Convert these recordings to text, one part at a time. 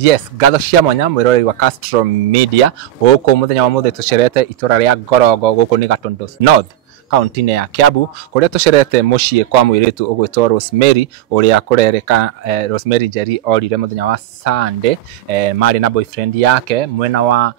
Yes, gatho cia mwanya mwirori wa Castro Media guku muthenya wa muthe tucerete itura ria Ngorogo guku ni Gatundu North county ya Kiambu kuria tucerete mucii kwa mwiritu ugwitwo Rosemary uria kurereka Rosemary Njeri orire muthenya wa Sunday mari na boyfriend yake mwena wa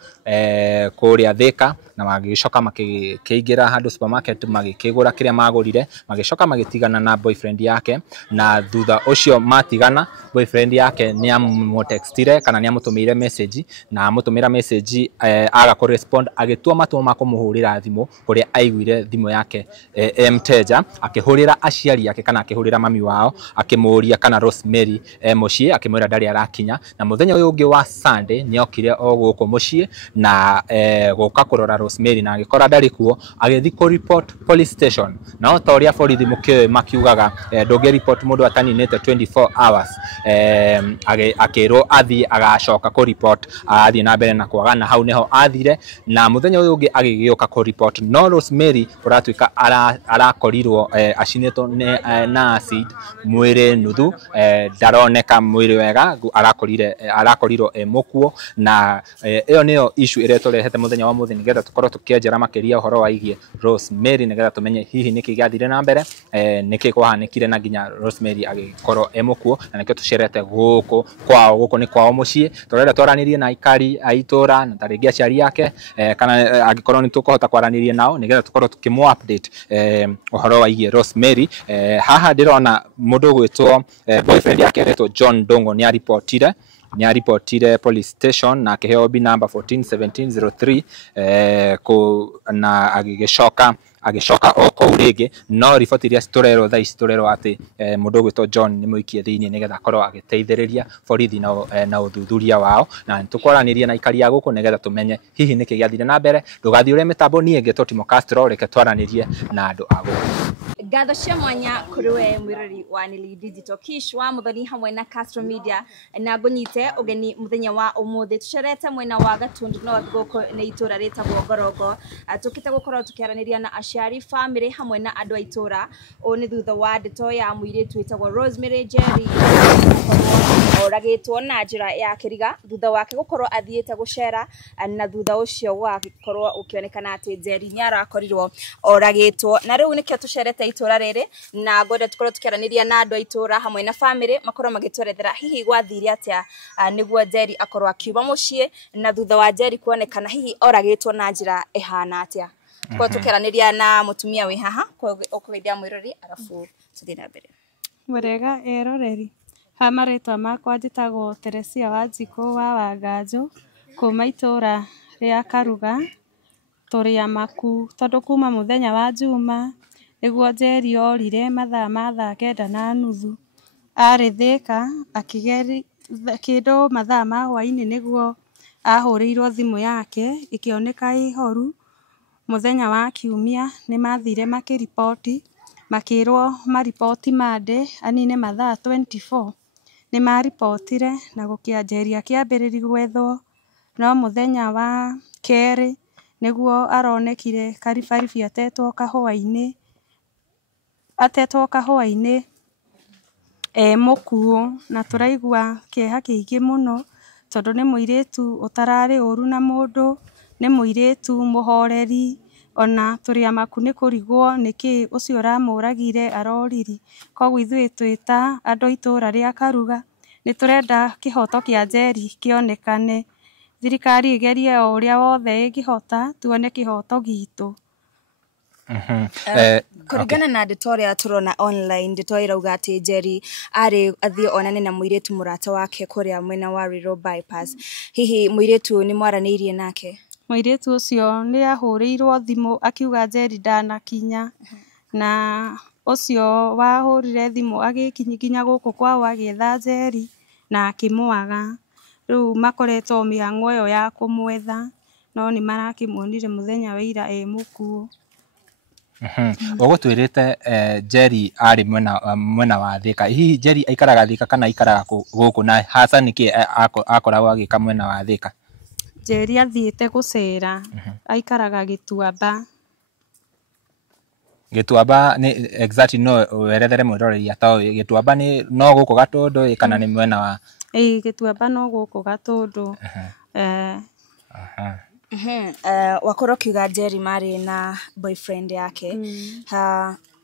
kuria Thika na magicoka makiingira handu supermarket magikigura kiria magurire magicoka magitigana na boyfriend yake na thutha ucio matigana boyfriend yake ni amutextire kana ni amutumire message na amutumira message aga correspond agitua matua ma kumuhurira thimu kuria aiguire thimu yake mteja akihurira aciari yake kana akihurira mami wao akimuria kana Rosemary mucii akimwira ndari arakinya na muthenya uyu ungi wa Sunday ni okire o guku mucii na guka kurora Rosemary na agikora ndari kuo agithi ko report police station na otoria borithi mukiwe makiugaga ndonge report mundu ataninete 24 hours akirwo athi agacoka ko report athi na mbere na kwagana hau neho athire na muthenya uyu ungi agigioka ko report no Rosemary uratuika arakorirwo acinetwo na acid mwire nuthu ndaroneka mwire wega arakorirwo mukuo na iyo niyo issue iretorehete muthenya wa muthi nigetha tukorwo tukienjera makiria uhoro wa igie Rosemary nigetha tumenye hihi niki giathire na mbere niki kwahanikire na nginya Rosemary agikorwo mukuo na nikio tucerete guku kwao guku ni kwao mucii turenda twaranirie na ikari aitura na taringi aciari yake kana agikorwo ni tukuhota kwaranirie nao nigetha tukorwo tukimu update uhoro wa igie Rosemary haha ndirona mundu gwitwo boyfriend yake retwo John Dongo ni ariportire police station na kiheo bi number 141703 na agicoka oko urige no riboti iria citurerwo thaa ici turerwo ati mundu gwitwo John ni muikie thiini nigetha akorwo agiteithiriria borithi na uthuthuria wao na tukwaraniria na ikari ya guku nigetha tumenye hihi niki giathire na mbere ndugathi ure mitambo nie ngetwo Timo Castro reke twaranirie na andu ago gatho cia mwanya kuriwe mwirori wa Nili Digital Kishwa muthoni hamwe na Castro Media na ngunyite ugeni muthenya wa umuthi tucerete mwena wa Gatundu North guku ni itura ritagwo Ngorogo tukite gukorwo tukiaraniria na aciari family hamwe na andu aitura o ni thutha wa ndeto ya mwiritu witagwo Rosemary Njeri oragitwo na njira ya kiriga thutha wake gukorwo athiete gucera na thutha ucio wagikorwo ukionekana ati Njeri nyarakorirwo oragitwo na riu nikio tucerete itura riri na ngwenda tukorwo tukiaraniria na andu aitura hamwe na family makorwo magitwerethera hihi gwathire atia niguo Njeri akorwo akiuma mucii na thutha wa Njeri kuonekana hihi oragitwo na njira ehana atia kwa tukiaraniria na mutumia wi haha ukugethia mwirori arafu tuthina mbere murega eroreri hamaretwa makwa njitagwo Teresia Wanjiku wa Wanganjo kuma itura ria Karuga turia maku tondu kuma muthenya wa Juma niguo Njeri orire mathaa ma 9:30 ari Thika akigeri kindu mathaa ma hwaini niguo ahurirwo thimu yake ikioneka ihoru muthenya wa Kiumia ni mathire makiripoti makirwo maripoti mande anine mathaa 24 ni maripotire na gukia Njeri akiambiriri gwethwo no muthenya wa Keri niguo aronekire karibaribi atetwo kahwaini mukuo na turaigua kieha kiingi muno tondu ni muiritu utarari uru na mundu ni muiritu muhoreri ona turia maku ni kurigwo niki ucio uramuragire aroriri koguo ithui twita andu itura ria Karuga ni turenda kihoto kia Njeri kionekane thirikari igerie uria wothe ingihota tuone kihoto gitu kurigana na ndetoria turona online ndetoira irauga ati Njeri ari athie onane na muiritu murata wake kuria mwena wa Ruiru bypass hihi muiritu ni mwaranirie nake muiritu ucio ni ahurirwo thimu akiuga Njeri ndanakinya na ucio wahurire thimu agikinyikinya guku kwao agitha Njeri na akimwaga riu makoretwo mihango yo ya kumwetha no ni marakimuonire muthenya wa ira mukuo ogotwirite Njeri ari mwena wa Thika hihi Njeri aikaraga Thika kana aikaraga guku na hasa niki akoragwo agika mwena wa Thika Njeri athiete gucera aikaraga Gituamba ni exactly no werethere mwiroreri atao Gituamba ni no guku Gatundu kana ni mwena wa Gituamba no guku Gatundu. Wakorwo kiuga Njeri mari na boyfriend yake.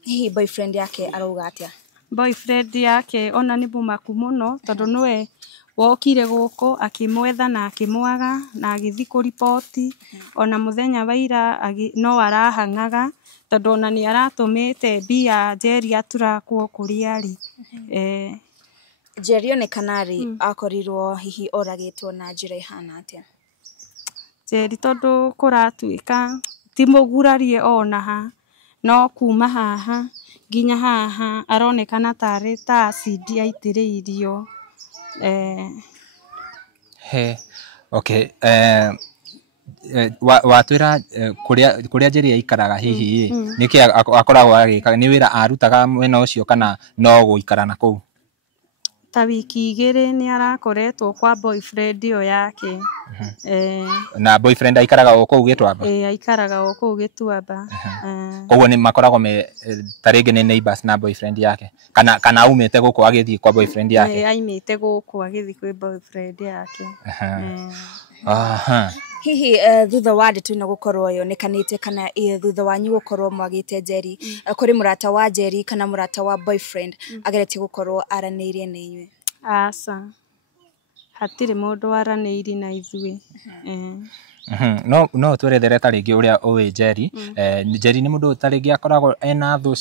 Hihi boyfriend yake arauga atia? Boyfriend yake ona ni mumaku muno tondu niwe wokire guku akimwetha na akimwaga na agithi ku ripoti ona muthenya waira no arahangaga tondu ona ni aratumite mbia Njeri aturakwo kuria ri. Njeri onekanari akorirwo hihi oragitwo na njira ihana atia? Njeri tondu kuratuika ti mugurarie ona ha no kuma haha nginya haha aronekana tari ta acid aitiriirio. Okay, watwira kuria Njeri aikaraga hihi niki akoragwo agika ni wira arutaga mwena ucio kana no guikara na kuu? Ta wiki 2 ni arakoretwo kwa boyfriend yo yake. Na boyfriend aikaraga o kuu Gituamba? Aikaraga o kuu Gituamba. Koguo ni makoragwo me taringi ni neighbors na boyfriend yake kana aumite guku agithii kwa boyfriend yake? Aimite guku agithii kwa boyfriend yake. Hihi thutha wa ndeto ino gukorwo yonekanite kana thutha wanyu gukorwo mwagite Njeri kuri murata wa Njeri kana murata wa boyfriend ageretie gukorwo araniirie na inywe? Asa hatire mundu araniirie na ithui. No twerethere taringi uria uwi Njeri. Njeri ni mundu taringi akoragwo ena thu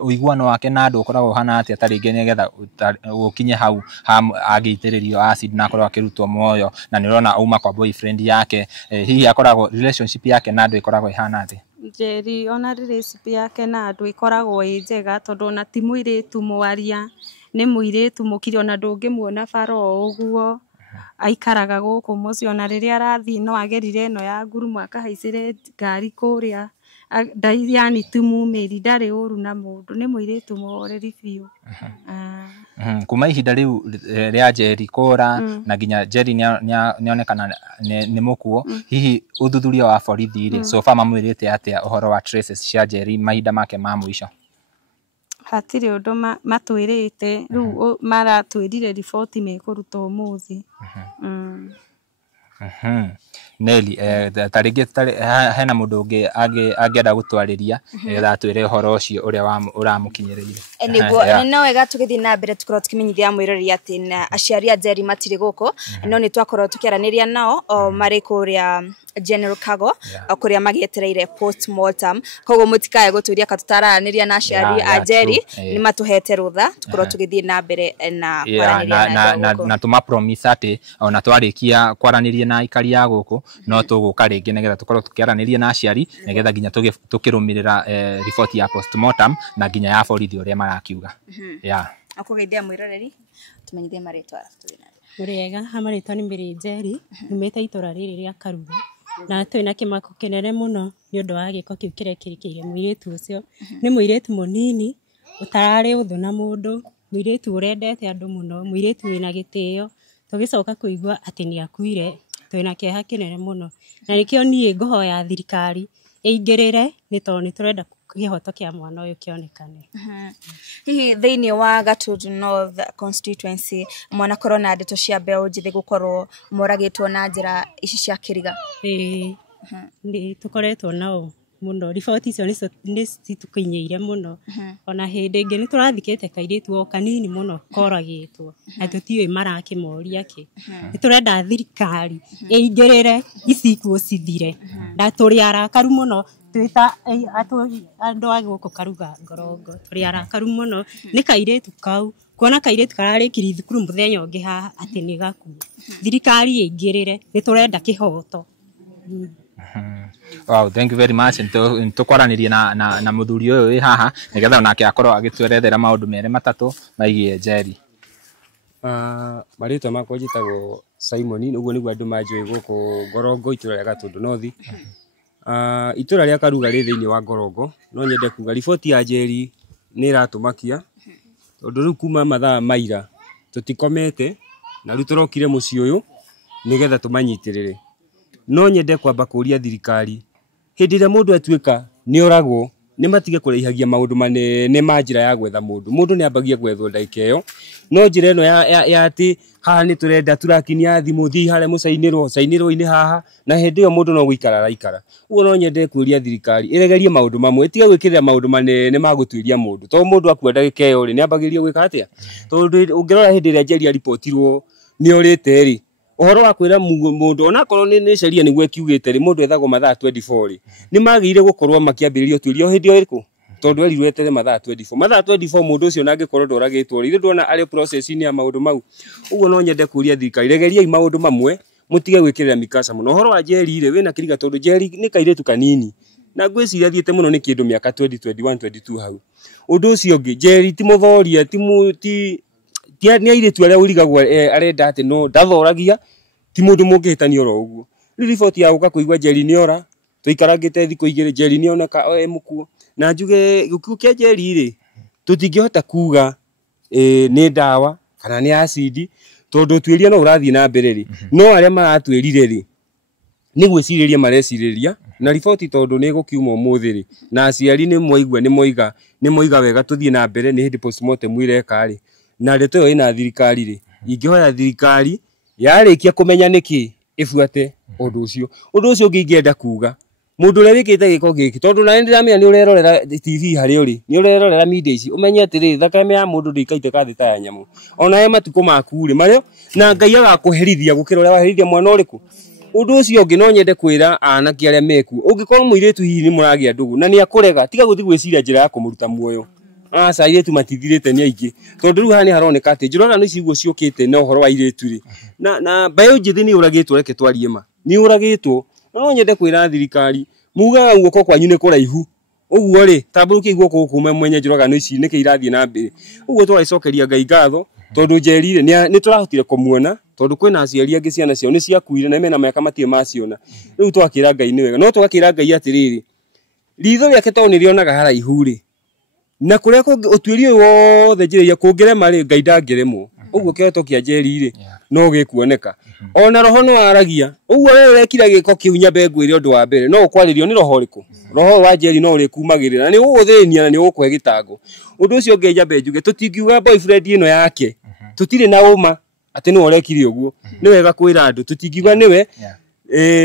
uiguano wake na andu ukoragwo hana atia taringi nigetha ukinye hau agiitiririo acid na akorwo akirutwo moyo na ni urona auma kwa boyfriend yake. Hihi akoragwo relationship yake na andu ikoragwo ihana atia? Njeri ona relationship yake na andu ikoragwo njega tondu ona ti muiritu mwaria ni muiritu mukiri ona ndungimuona baro uguo aikaraga guku mucio na riria arathi no agerire no ya ngurumo akahaicire ngari kuria yani tumumiri ndari uru na mundu ni muiritu moreri biu. Kuma ihinda riu ria Njeri kura na nginya Njeri nionekana ni mukuo, hihi uthuthuria wa borithi ri so far mamwirite atia uhoro wa traces cia Njeri mahinda make ma mwisho? Hatire undu matwirite riu maratwirire report mekuruta umuthi. Neli taringi hena mundu ungi angienda gutwariria atwire uhoro ucio uria uramukinyiriire? Niguo no wega tugithi na mbere tukorwo tukimenyithia mwirori ati aciari a Njeri matiri guku no ni twakorwo tukiaraniria nao mari kuria General Cargo kuria magietereire postmortem koguo mutikae guturia katutaraniriria na aciari a Njeri ni matuhete rutha tukorwo tugithi na mbere na kwaraniria na tuma promise ati ona twarikia kwaraniria na ikari ya guku no tuguka ringi nigetha tukorwo tukiaraniria na aciari nigetha nginya tukirumirira report ya postmortem na nginya ya borithi uria marakiuga. Akugeithia mwiroreri tumenyithie maritwa tuthina muriega hamaritwa ni Mary Njeri numite itura riri ria Karuga na twina kimako kinene muno ni undu wa giko kiu kirekirikiire muiritu ucio ni muiritu munini utarari uthu na mundu muiritu urendete andu muno muiritu wina gitio tugicoka kuigua ati ni akuire twina kieha kinene muno na nikio nie nguhoya thirikari ingirire ni tondu ni turenda gihoto kia mwana uyu kionekane. Hihi thiini wa Gatundu North constituency mwana corona ndeto cia mbeu njithi gukorwo moragitwo na njira ici cia kiriga? Ni tukoretwo nao muno report icio ni citukinyeire muno ona hindi ingi ni turathikite kairitu o kanini muno koragitwo na tutiwe marakimoria ki ni turenda thirikari ingirire icikuo cithire na turi arakaru muno twita andu aguko Karuga Ngorongo turi arakaru muno ni kairitu kau kuona kairitu kararikiri thukuru muthenya ungi haha ati ni gaku thirikari ingirire ni turenda kihoto. Wow, thank you very much. Tukwaranirie na muthuri uyu wi haha nigetha onake akorwo agitwerethera maundu mere matatu maigie Njeri. Maritwa makwa njitagwo Simon uguo niguo andu manjui guku Ngorongo itura ria Gatundu North. Itura ria Karuga ri thiini wa Ngorongo no nyende kuga report ya Njeri ni iratumakia tondu riu kuma mathaa maira tutikomete na riu turokire mucii uyu nigetha tumanyitirire no nyende kwamba kuria thirikari hindi ria mundu atuika ni oragwo ni matige kureihagia maundu manene ma njira ya gwetha mundu ni ambagia gwethwo ndaika iyo no njira eno ya ati haha ni turenda turakinia thimu thi hare mucainirwo ini haha na hindi yo mundu no guikara araikara uguo no nyende kuria thirikari iregerie maundu mamwe tiga gwikirira maundu manene magutwiria mundu to mundu akua ndagika yo ri ni ambagiria gwika atia tondu ungirora hindi ria njeri aripotirwo ni urite ri uhoro wa kwira mundu ona korwo ni sheria niguo kiugite ri mundu ethagwo mathaa 24 ri ni magire gukorwo makiambiririo twirio hindi yo iriku tondu erirwe etere mathaa 24 mundu ucio nangikorwo ndoragitwo ri ndona ari process ni ya maundu mau uguo no nyende kuria thirikari regeriai maundu mamwe mutige gwikirira mikasa muno horo wa njeri ri wina kiriga tondu njeri ni kairetu kanini na ngwiciria thiete muno ni kindu miaka 2021 22 hau undu ucio ngi njeri ti muthoria ti ni airetu aria urigagwo arenda ati no ndathoragia ti mundu mungihitania ro uguo ni report ya uka kuigwa njeri ni ora tuikarangite thiku igire njeri ni oneka mukuo na njuge guku kia njeri ri tutingihota kuga ni ndawa kana ni acid tondu twiria no urathie na mbere ri no aria maratwirire ri ni gwiciriria mareciriria na report tondu ni gukiuma umuthi ri na aciari ni moigwa ni moiga wega tuthie na mbere ni hindi postmortem ireka ri na ndeto yo ina thirikari ri ingihoya thirikari yarikia kumenya niki ifuate undu ucio ngienda kuga mundu ule wikite giko giki tondu na ndiramenya ni urerorera TV hari uri ni urerorera media ici umenye atiri thakame ya mundu ndikaite kathi ta ya nyamu ona ye matuko maku ri mario na ngai agakuherithia gukira uria waherithia mwana uriku undu ucio ngi no nyende kwira anaki aria meku ungikorwo muiretu hihi ni muragia ndugu na ni akurega tiga guthi gwiciria njira ya kumuruta muoyo aca iretu matithirite ni aingi tondu riu hani haroneka ati njirora no iciguo ciukite no horo wa iretu ri na bayo njithi ni uragitwo reke twarie ma ni uragitwo no nyende kwira thirikari mugaga guoko kwanyu ni kuraihu uguo ri tamburuki guoko kume mwenye njirora no ici niki irathie na mbere uguo twaicokeria ngai ngatho tondu njeri ni turahotire kumuona tondu kwina aciari angi ciana cio ni ciakuire na mena miaka matie maciona riu twakira ngai ni wega no twakira ngai atiriri ritho riake to ni rionaga haraihu ri na kuria utwirio wothe njira kungirema ri ngai ndangiremwo uguo kioto kia njeri ri no gikuoneka ona roho no aragia uguo wewe urekira giko kiu nyambe ngwire undu wa mbere no ukwaririo ni roho riku roho wa njeri no uri kumagirira ni uguthenia na ni ukwe gitango undu ucio nge nyambe njuge tutingiuga boyfriend ino yake tutire na uma ati no urekire uguo ni wega kwira andu tutingiuga niwe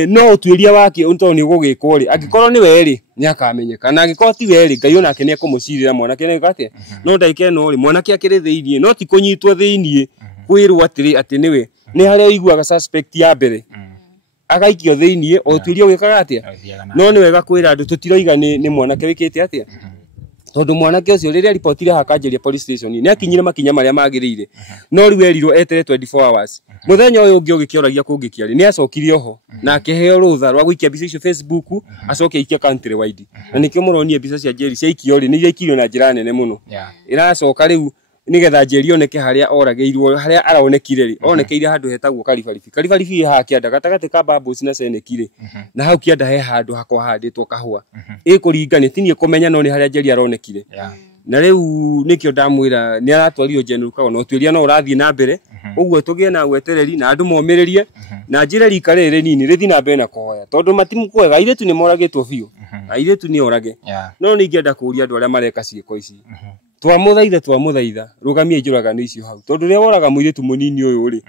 no utwiria wake unto ni gugikwo ri angikorwo ni weri ni akamenyeka na angikorwo ti weri ngai ona ke ni akumucirira mwana ke ni gate no ndaike no ri mwana ke akire thiinie no ti kunyitwo thiinie kwirwo atiri ati niwe ni haria iguaga suspect ya mbere agaikio thiinie o twirio gikaga atia no ni wega kwira andu tutiroiga ni mwana ke wikite atia tondu mwana ke ucio riria reportire hakanjeria police station ni akinyire makinya maria magirire no riu erirwo etere 24 hours muthenya uyu ungi ugikioragia kungikiari ni acokirio ho na akiheo rutha rwa guikia mbica icio Facebook acoke ikia country wide na nikio muronie mbica cia njeri cia ikio ri ni ikirio na njira nene muno iracoka riu nigetha njeri oneke haria orageirwo haria aronekire ri onekeire handu hetagwo Kalibaribi ha kianda gatagate ka Babos na Senekire na hau kianda he handu hakwa handitwo kahua ikuringane tinie kumenya no ni haria njeri aronekire na riu nikio ndamwira ni aratwario general kago no twiria no urathie na mbere uguo tugie na gwetereri na andu momiririe na njira rika riri nini rithi na mbere na kuhoya tondu matimu kwega iretu ni moragitwo biu iretu ni orage no ni ngienda kuria andu aria mareka ciiko ici twamuthaitha rugamie njuragano icio hau tondu ria woraga muiretu munini uyu ri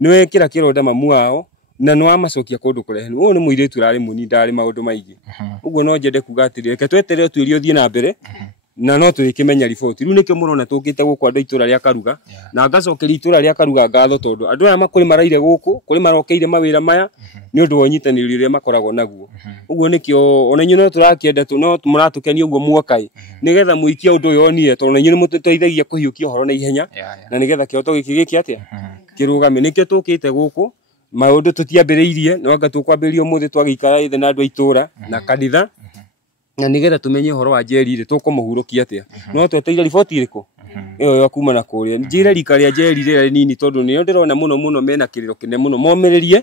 niwe kira kironda mamu wao na no amacokia kundu kurehenu uyu ni muiretu rari munini ndari maundu maingi uguo no njende kuga atiri reke twetere twirio thie na mbere na no twikimenya report riu nikio murona tukite guku andu itura ria Karuga na ngacokeria itura ria Karuga ngatho tondu andu aya makuri maraire guku kuri marokeire mawira maya ni undu wa nyitaniri ria makoragwo naguo uguo nikio ona nyuno turakienda tu no muratukenia uguo muokai nigetha muikia undu uyu onire tondu nyuno mututeithagia kuhiukia horo na ihenya na nigetha kioto giki atia kirugame nikio tukite guku maundu tutiambiriirie no anga tukwambiria umuthi twagikara ithe na andu itura na kanitha na nigetha tumenye horo wa njeri ri tukumuhurukia atia no tweteire report iriku iyo yo kuma na kuria njira rika ria njeri ri nini tondu ni ndirona muno mena kiriro kine muno momiririe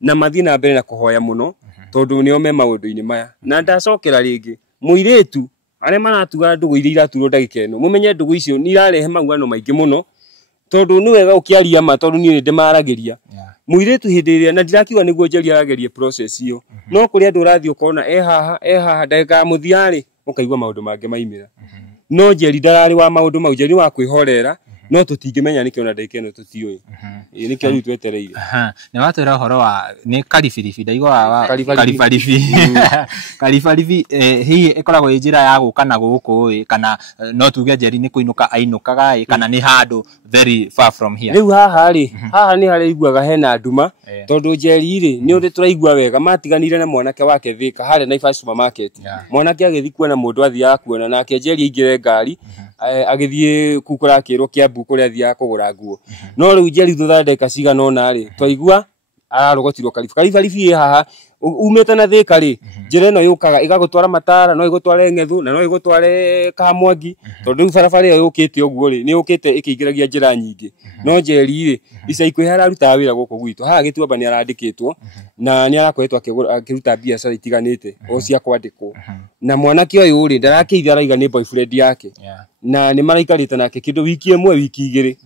na mathie na mbere na kuhoya muno tondu ni ome maundu-ini maya na ndacokera ringi muiretu aria maratuga ndugu iria iraturwo ndagika ino mumenye ndugu icio ni irarehe mauano maingi muno tondu ni wega ukiaria ma tondu ni ndimarageria muiretu hindi iria na ndirakiwa niguo njeri aragerie process iyo no kuri andu urathie ukona haha ndagika muthiari ukaigwa maundu mange maimira no njeri ndarari wa maundu mau njeri wa kwihorera no tutingimenya niki ona ndeke no tutioi niki riu twetereire na watwira horo wa ni karibiribi ndaigwa wa karibiribi hi ikoragwo njira ya gukana guku kana no tuge njeri ni kuinuka ainukaga kana ni handu very far from here riu haha ni hari iguaga hena nduma tondu njeri ri ni uri turaigua wega matiganire na mwanake wake Thika hari Naivas supermarket mwanake agithi kuona mundu athia kuona nake njeri ingire ngari agithie kukura kirwo Kiambu kuria athia kugura nguo no riu njeri thuthadeka ciga nona ri twaigua arogotirwo karibaribi haha umete na Thika ri njira ino yukaga igagutwara Matara no igutware Ngethu na no igutware Kamwangi tondu barabara iyo yukite uguo ri ni yukite ikiingiragia njira nyingi no njeri ri ica ikuhi araruta wira guku gwitu haha Gituamba ni arandikitwo na ni arakoretwo akiruta biacara itiganite o cia kwandikwo na mwanake uyu ri ndarakeithia araiga ni boyfriend yake na ni maraikarite nake kindu wiki imwe wiki igiri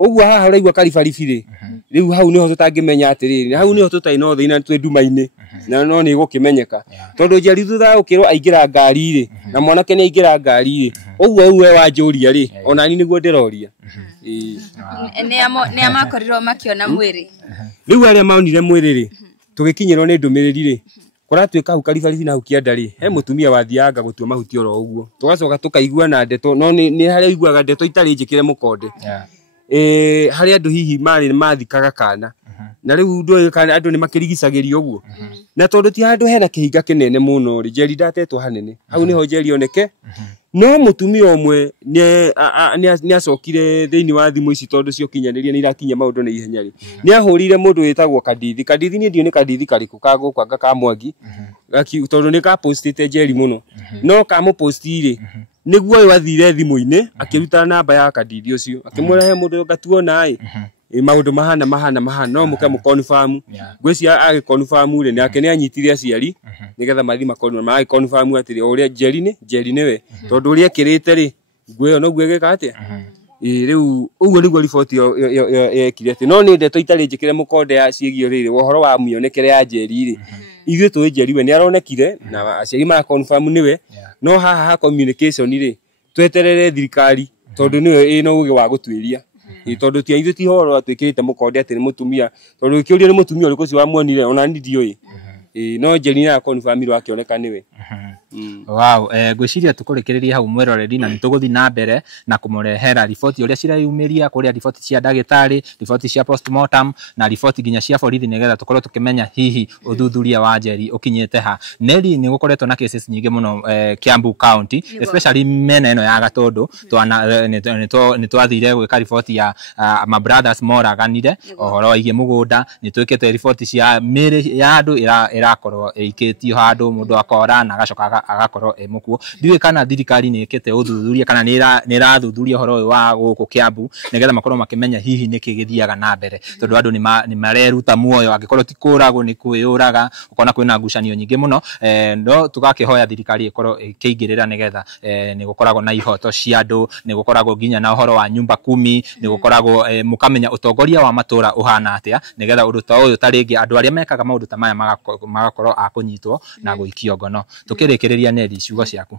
uguo haha uraigua karibaribi ri riu hau niho tutangimenya atiriri hau niho tutaino thina twe nduma-ini na no ni gukimenyeka tondu njeri thutha ukirwo aingira ngari ri na mwanake ni aingira ngari ri uguo we wanjuria ri ona ni niguo ndiroria ni amakorirwo makiona mwiri riu aria maonire mwiri ri tugikinyirwo ni ndumiriri ri kuratuika hau karibaribi na hau kianda ri he mutumia wathianga gutua mahuti oro uguo tugacoka tukaigua na ndeto no ni haria iguaga ndeto itari njikire mukonde hari andu hihi mari mathikaga kana na riu andu ni makirigicagirio uguo na tondu ti handu hena kihinga kinene muno ri njeri ndatetwo hanene hau niho njeri oneke no mutumia umwe ni acokire thiini wa thimu ici tondu cio kinyaniria ni irakinya maundu na ihenya ri ni ahurire mundu witagwo Kadithi ni ndio ni Kadithi kariku kago kwanga Kamwangi tondu ni ka postite njeri muno no ka mu postire niguo wathire thimu-ini akiruta namba ya Kadithi ucio akimwira he mundu ngatuona maundu mahana no muke mu confirm ngwiciria agi confirm ri nake ni anyitire aciari nigetha mathi makonwa ma confirm atiri uria njeri ni we tondu uria kirite ri ngweyo no gwegeka atia riu uguo niguo riboti yekire ati no ni ndeto itari njikire mukonde ya ciegio riri wohoro wa mionekere ya njeri ri ithuĩ tũĩ njeri we ni aronekire na aciari ma confirm niwe no haha communication ri tweterere thirikari tondu niwe ino uge wa gutwiria tondu ti ithuĩ ti horo atwikirite mukonde ati ni mutumia tondu ikiuria ni mutumia uriku ci wamuonire ona ni ndioi no njeri na confirm ro akioneka niwe wow ngwiciria tukurikiriria hau mweroreri na nituguthi na mbere na kumurehera riboti uria cirayumiria kuria riboti cia ndagitari riboti cia postmortem na riboti ginya cia borithi nigetha tukorwo tukimenya hihi uthuthuria wa njeri ukinyite ha neri ni gukoretwo na cases nyingi muno Kiambu County especially mena ino ya Gatundu ni twathire gwika riboti ya my brothers moraganire ohoro waige mugunda ni twikite riboti cia miri ya andu irakorwo ikitio handu mundu akora na agacoka agakorwo mukuo ndiwe kana thirikari ni ikite uthuthuria kana ni irathuthuria horo wa guku Kiambu nigetha makorwo makimenya hihi niki githiaga na mbere tondu andu ni mareruta muoyo angikorwo ti kuragwo ni kwiyuraga ukona kwina ngucanio nyingi muno no tugakihoya thirikari ikorwo ikiingirira nigetha ni gukoragwo na ihoto cia andu ni gukoragwo ginya na horo wa nyumba 10 ni gukoragwo mukamenya utongoria wa matura uhana atia nigetha undu ta uyu taringi andu aria mekaga maundu ta maya magakorwo akunyitwo na guikio ngono tukirikiria Neri ciugo ciaku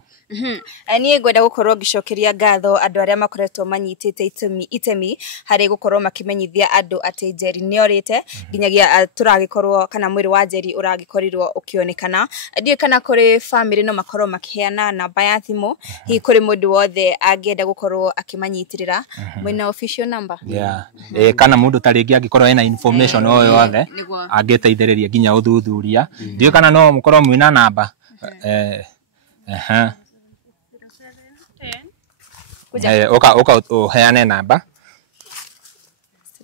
ni ngwenda gukorwo ngicokeria ngatho andu aria makoretwo manyitite itemi hari gukorwo makimenyithia andu ati njeri ni orite nginyagia turagikorwo kana mwiri wa njeri uragikorirwo ukionekana ndiye kana kuri family no makorwo makiheana namba ya thimu hi kuri mundu wothe angienda gukorwo akimanyitirira mwina official number kana mundu taringi angikorwo ena information o yothe angiteithiriria ginya uthuthuria ndiye kana no mukorwo mwina namba oka uheane namba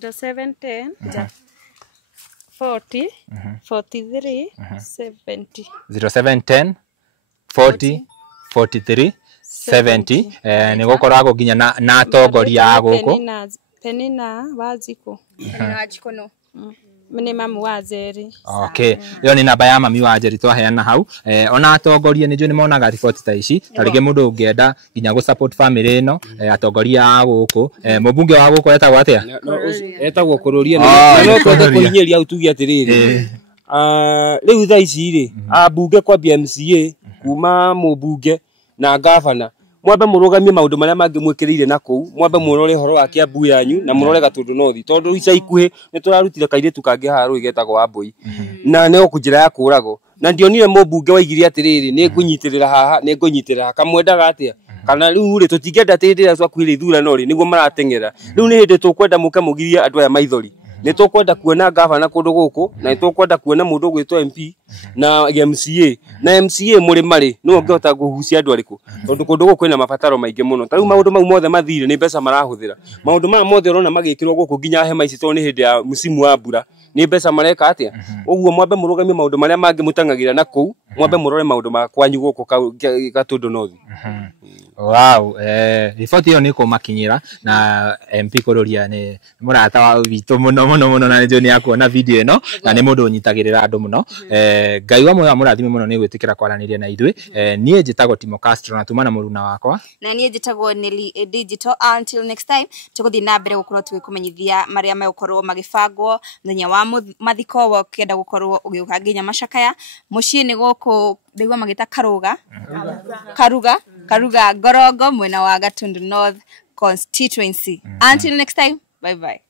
0710 40 43 70 0710 40 43 70 ni gukoragwo ginya na atongoria aguku Penina Wajiko no mene mamu wa Njeri. Okay, yo ni namba ya mami wa Njeri twaheana hau ona atongoria ni monaga report ta ici tarige mundu ungienda ginya gu support family ino atongoria a guku mubunge wa guku etagwo atia etagwo kururia no twende kuhinyeria utugi atiriri riu tha ici ri abunge kwa BMCA kuma mubunge na governor mwambe murugamie maundu maria mangi mwikiriire na kou mwambe murore horo wa Kiambu yanyu na murore Gatundu North tondu ica ikuhi ni turarutire kairitu kangi haru igetagwo Wambui na ne okujira ya kurago na ndionire mubunge waigire atiriri ni kunyitirira haha ni kunyitirira kamwendaga atia kana riu ri tutingenda tindira twa kwire ithura no ri niguo maratengera riu ni hindi tukwenda muke mugiria andu aya maithori ni tukwenda kuona gavana kundu guku na ni tukwenda kuona mundu gwitwa MP na MCA muri mari no ngihota guhucia andu ariku tondu kundu guku ina mabataro maingi muno tariu maundu mau mothe mathire ni mbeca marahuthira maundu maya mothe urona magikirwo guku nginya hema ici to ni hindi ya musimu wa mbura ni mbeca mareka atia uguo mwambe murugamie maundu maria mangi mutangagira na kou mwambe murore maundu makwanyu guku Gatundu North. Wow, riboti iyo ni kumakinyira na MP kururia ni murata wa witu muno na njo ni akuona video ino na ni mundu unyitagirira andu muno Ngai wa moyo murathime muno ni gwitikira kwaraniria na ithui nie njitagwo Timo Castro na tumana muruna wakwa na nie njitagwo Nelly Digital. Until next time tuguthi na mbere gukorwo twikumenyithia maria megukorwo magibangwo muthenya wa mathiko wa kenda gukorwo ugiuka nginya macakaya mucii ni guku ndigwa magita Karuga Ngorongo mwena wa Gatundu North constituency. Until next time, bye bye.